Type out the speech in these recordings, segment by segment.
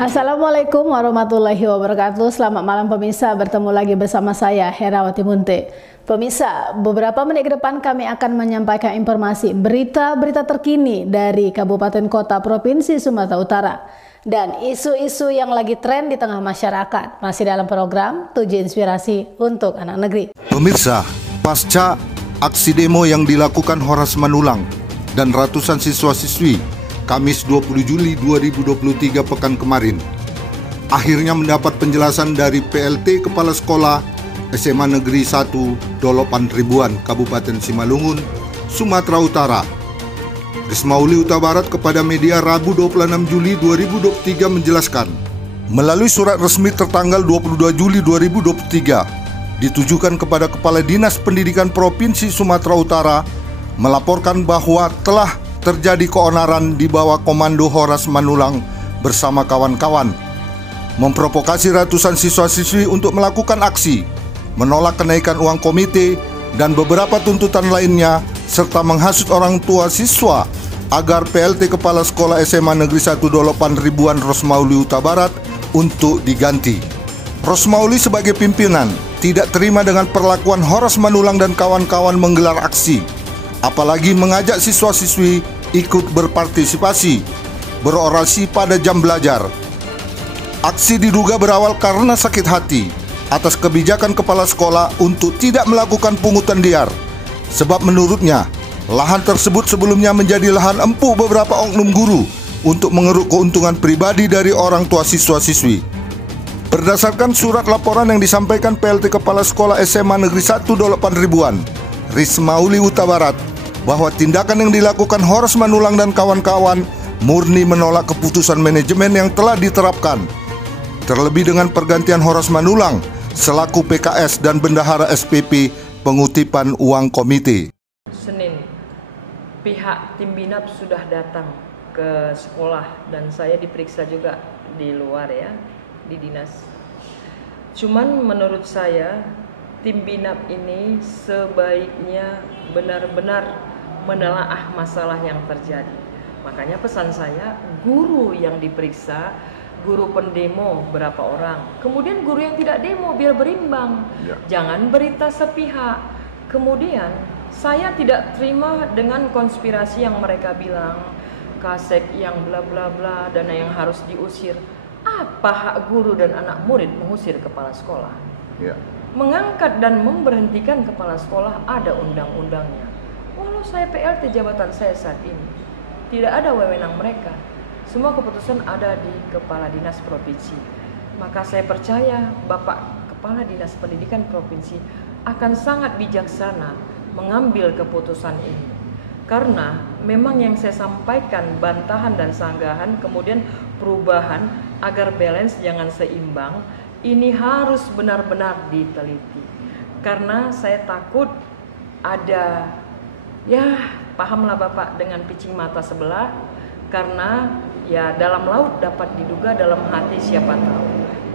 Assalamualaikum warahmatullahi wabarakatuh. Selamat malam pemirsa, bertemu lagi bersama saya Herawati Munte. Pemirsa, beberapa menit ke depan kami akan menyampaikan informasi berita-berita terkini dari Kabupaten Kota Provinsi Sumatera Utara dan isu-isu yang lagi tren di tengah masyarakat. Masih dalam program 7 Inspirasi untuk Anak Negeri. Pemirsa, pasca aksi demo yang dilakukan Horas Manulang dan ratusan siswa-siswi Kamis 20 Juli 2023 pekan kemarin, akhirnya mendapat penjelasan dari PLT Kepala Sekolah SMA Negeri 1 Dolopan Ribuan, Kabupaten Simalungun, Sumatera Utara, Rismauli Utabarat kepada media Rabu 26 Juli 2023 menjelaskan, melalui surat resmi tertanggal 22 Juli 2023 ditujukan kepada Kepala Dinas Pendidikan Provinsi Sumatera Utara, melaporkan bahwa telah terjadi keonaran di bawah komando Horas Manulang bersama kawan-kawan, memprovokasi ratusan siswa-siswi untuk melakukan aksi, menolak kenaikan uang komite dan beberapa tuntutan lainnya, serta menghasut orang tua siswa agar PLT Kepala Sekolah SMA Negeri 1 Dolopan Ribuan Rosmauli Utabarat untuk diganti. Rosmauli sebagai pimpinan tidak terima dengan perlakuan Horas Manulang dan kawan-kawan menggelar aksi, apalagi mengajak siswa-siswi ikut berpartisipasi, berorasi pada jam belajar. Aksi diduga berawal karena sakit hati atas kebijakan kepala sekolah untuk tidak melakukan pungutan liar, sebab menurutnya lahan tersebut sebelumnya menjadi lahan empuk beberapa oknum guru untuk mengeruk keuntungan pribadi dari orang tua siswa-siswi. Berdasarkan surat laporan yang disampaikan PLT Kepala Sekolah SMA Negeri 1 Dolopan Ribuan, Rismauli Utabarat, bahwa tindakan yang dilakukan Horas Manulang dan kawan-kawan murni menolak keputusan manajemen yang telah diterapkan. Terlebih dengan pergantian Horas Manulang selaku PKS dan bendahara SPP pengutipan uang komite. Senin, pihak tim Binap sudah datang ke sekolah dan saya diperiksa juga di luar ya, di dinas. Cuman menurut saya tim Binap ini sebaiknya benar-benar menelaah masalah yang terjadi. Makanya pesan saya, guru yang diperiksa, guru pendemo berapa orang, kemudian guru yang tidak demo biar berimbang. Jangan berita sepihak. Kemudian saya tidak terima dengan konspirasi yang mereka bilang Kasek yang bla bla bla dan yang harus diusir. Apa hak guru dan anak murid mengusir kepala sekolah? Mengangkat dan memberhentikan kepala sekolah ada undang-undangnya. Walau saya PLT jabatan saya saat ini, tidak ada wewenang mereka. Semua keputusan ada di Kepala Dinas Provinsi. Maka saya percaya Bapak Kepala Dinas Pendidikan Provinsi akan sangat bijaksana mengambil keputusan ini. Karena memang yang saya sampaikan bantahan dan sanggahan, kemudian perubahan agar balance jangan seimbang, ini harus benar-benar diteliti. Karena saya takut ada, ya pahamlah Bapak, dengan picing mata sebelah, karena ya dalam laut dapat diduga, dalam hati siapa tahu.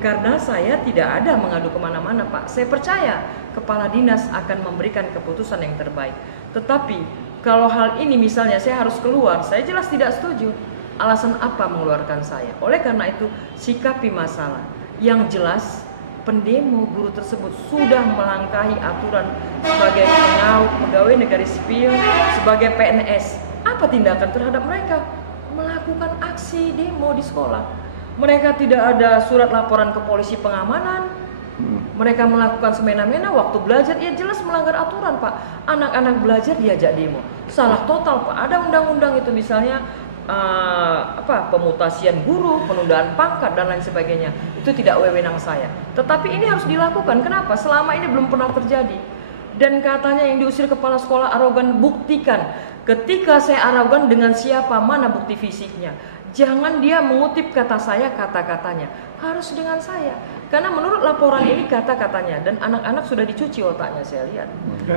Karena saya tidak ada mengadu kemana-mana Pak, saya percaya Kepala Dinas akan memberikan keputusan yang terbaik. Tetapi kalau hal ini misalnya saya harus keluar, saya jelas tidak setuju. Alasan apa mengeluarkan saya? Oleh karena itu sikapi masalah. Yang jelas pendemo guru tersebut sudah melangkahi aturan sebagai pegawai negara sipil, sebagai PNS. Apa tindakan terhadap mereka? Melakukan aksi demo di sekolah. Mereka tidak ada surat laporan ke polisi pengamanan. Mereka melakukan semena-mena waktu belajar, ya jelas melanggar aturan Pak. Anak-anak belajar diajak demo, salah total Pak. Ada undang-undang itu misalnya pemutasian guru, penundaan pangkat dan lain sebagainya. Itu tidak wewenang saya. Tetapi ini harus dilakukan. Kenapa? Selama ini belum pernah terjadi. Dan katanya yang diusir kepala sekolah arogan, buktikan. Ketika saya arogan, dengan siapa, mana bukti fisiknya? Jangan dia mengutip kata saya, kata-katanya. Harus dengan saya. Karena menurut laporan ini kata-katanya, dan anak-anak sudah dicuci otaknya saya lihat.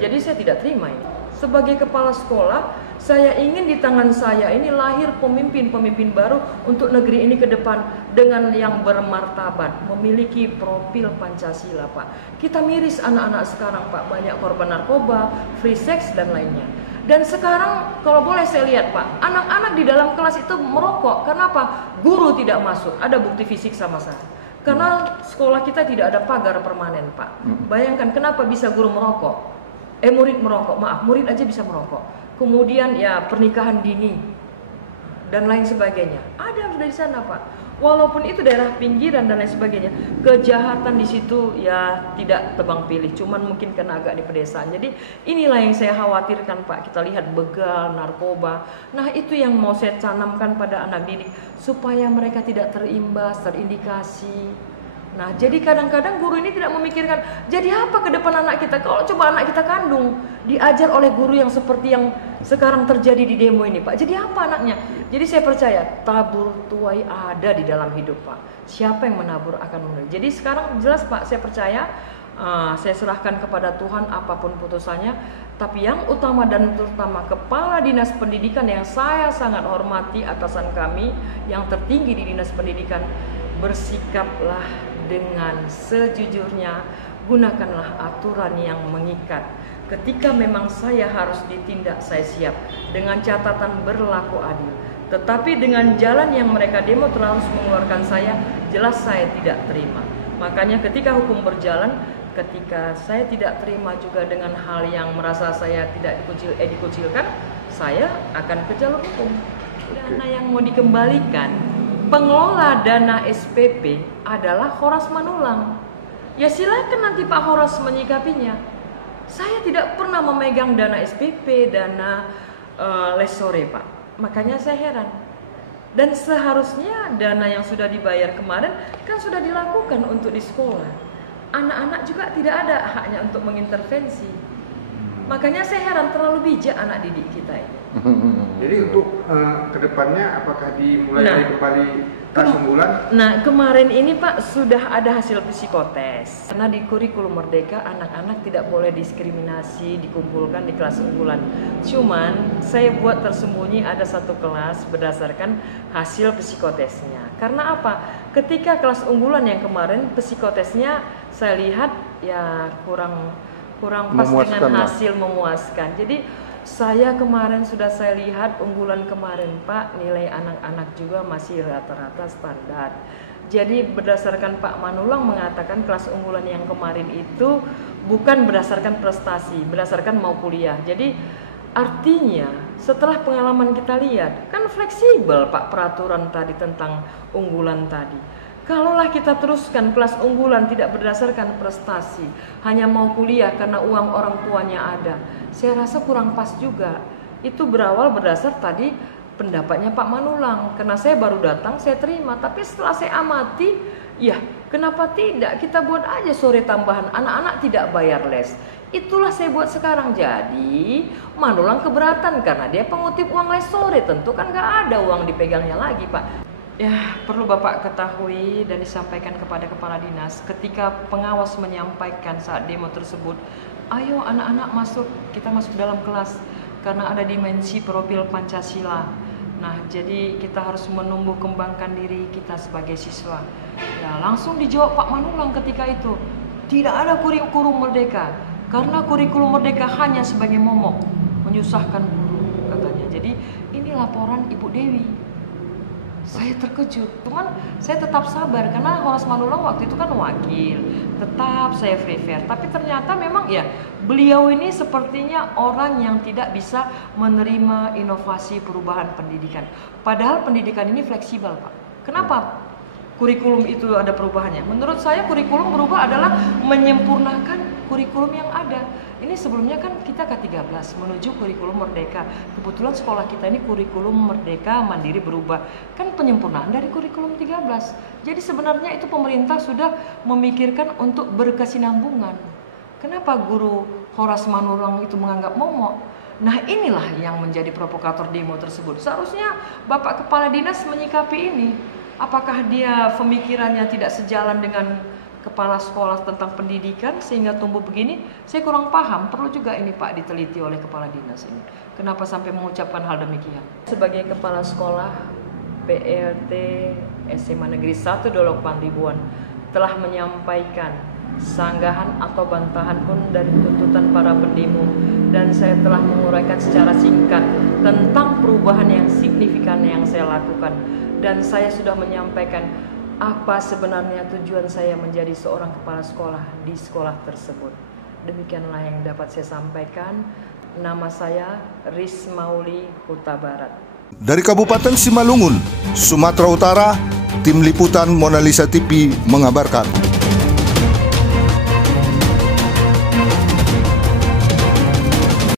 Jadi saya tidak terima ini. Sebagai kepala sekolah, saya ingin di tangan saya ini lahir pemimpin-pemimpin baru untuk negeri ini ke depan dengan yang bermartabat, memiliki profil Pancasila Pak. Kita miris anak-anak sekarang Pak, banyak korban narkoba, free sex dan lainnya. Dan sekarang kalau boleh saya lihat Pak, anak-anak di dalam kelas itu merokok. Kenapa? Guru tidak masuk. Ada bukti fisik sama saya. Karena sekolah kita tidak ada pagar permanen Pak. Bayangkan kenapa bisa guru merokok? Murid merokok, maaf, murid aja bisa merokok. Kemudian ya pernikahan dini dan lain sebagainya. Ada dari sana Pak. Walaupun itu daerah pinggiran dan lain sebagainya, kejahatan di situ ya tidak tebang pilih. Cuman mungkin karena agak di pedesaan. Jadi inilah yang saya khawatirkan Pak. Kita lihat begal, narkoba. Nah itu yang mau saya tanamkan pada anak didik supaya mereka tidak terimbas, terindikasi. Nah, jadi kadang-kadang guru ini tidak memikirkan jadi apa ke depan anak kita. Kalau coba anak kita kandung diajar oleh guru yang seperti yang sekarang terjadi di demo ini, Pak. Jadi apa anaknya? Jadi saya percaya tabur tuai ada di dalam hidup, Pak. Siapa yang menabur akan menuai. Jadi sekarang jelas, Pak, saya percaya saya serahkan kepada Tuhan apapun putusannya. Tapi yang utama dan terutama Kepala Dinas Pendidikan yang saya sangat hormati, atasan kami yang tertinggi di Dinas Pendidikan, bersikaplah dengan sejujurnya, gunakanlah aturan yang mengikat. Ketika memang saya harus ditindak, saya siap dengan catatan berlaku adil. Tetapi dengan jalan yang mereka demo terus mengeluarkan saya, jelas saya tidak terima. Makanya ketika hukum berjalan, ketika saya tidak terima juga dengan hal yang merasa saya tidak dikucilkan, saya akan ke jalur hukum. Dana yang mau dikembalikan, pengelola dana SPP adalah Horas Manulang. Ya silakan nanti Pak Horas menyikapinya. Saya tidak pernah memegang dana SPP, dana les sore Pak. Makanya saya heran. Dan seharusnya dana yang sudah dibayar kemarin kan sudah dilakukan untuk di sekolah. Anak-anak juga tidak ada haknya untuk mengintervensi. Makanya saya heran terlalu bijak anak didik kita ini. Jadi untuk kedepannya apakah dimulai kembali kelas unggulan? Nah kemarin ini Pak sudah ada hasil psikotes. Karena di kurikulum Merdeka anak-anak tidak boleh diskriminasi dikumpulkan di kelas unggulan. Cuman saya buat tersembunyi ada satu kelas berdasarkan hasil psikotesnya. Karena apa? Ketika kelas unggulan yang kemarin psikotesnya saya lihat ya kurang pas dengan hasil memuaskan. Jadi saya kemarin sudah saya lihat unggulan kemarin Pak, nilai anak-anak juga masih rata-rata standar. Jadi berdasarkan Pak Manulang mengatakan kelas unggulan yang kemarin itu bukan berdasarkan prestasi, berdasarkan mau kuliah. Jadi artinya setelah pengalaman kita lihat kan fleksibel Pak peraturan tadi tentang unggulan tadi. Kalaulah kita teruskan kelas unggulan tidak berdasarkan prestasi, hanya mau kuliah karena uang orang tuanya ada, saya rasa kurang pas juga. Itu berawal berdasar tadi pendapatnya Pak Manulang. Karena saya baru datang, saya terima. Tapi setelah saya amati, ya kenapa tidak? Kita buat aja sore tambahan, anak-anak tidak bayar les. Itulah saya buat sekarang. Jadi Manulang keberatan karena dia pengutip uang les sore. Tentu kan gak ada uang dipegangnya lagi Pak. Ya, perlu Bapak ketahui dan disampaikan kepada Kepala Dinas ketika pengawas menyampaikan saat demo tersebut, ayo anak-anak masuk, kita masuk dalam kelas karena ada dimensi profil Pancasila. Nah, jadi kita harus menumbuh kembangkan diri kita sebagai siswa. Ya, langsung dijawab Pak Manulang ketika itu, tidak ada kurikulum merdeka karena kurikulum merdeka hanya sebagai momok, menyusahkan guru katanya. Jadi ini laporan Ibu Dewi. Saya terkejut, cuman saya tetap sabar karena Horas Manulang waktu itu kan wakil, tetap saya free fair. Tapi ternyata memang ya beliau ini sepertinya orang yang tidak bisa menerima inovasi perubahan pendidikan. Padahal pendidikan ini fleksibel Pak. Kenapa kurikulum itu ada perubahannya? Menurut saya kurikulum berubah adalah menyempurnakan kurikulum yang ada. Ini sebelumnya kan kita K13 menuju kurikulum merdeka. Kebetulan sekolah kita ini kurikulum merdeka mandiri berubah. Kan penyempurnaan dari kurikulum 13. Jadi sebenarnya itu pemerintah sudah memikirkan untuk berkesinambungan. Kenapa guru Horas Manulang itu menganggap momok? Nah inilah yang menjadi provokator demo tersebut. Seharusnya Bapak Kepala Dinas menyikapi ini. Apakah dia pemikirannya tidak sejalan dengan kepala sekolah tentang pendidikan sehingga tumbuh begini? Saya kurang paham, perlu juga ini Pak diteliti oleh kepala dinas ini. Kenapa sampai mengucapkan hal demikian? Sebagai kepala sekolah PLT SMA Negeri 1 Dolok Pangribuan telah menyampaikan sanggahan atau bantahan pun dari tuntutan para pendemo, dan saya telah menguraikan secara singkat tentang perubahan yang signifikan yang saya lakukan, dan saya sudah menyampaikan apa sebenarnya tujuan saya menjadi seorang kepala sekolah di sekolah tersebut. Demikianlah yang dapat saya sampaikan. Nama saya Rismauli Huta Barat. Dari Kabupaten Simalungun, Sumatera Utara, Tim Liputan Mona Lisa TV mengabarkan.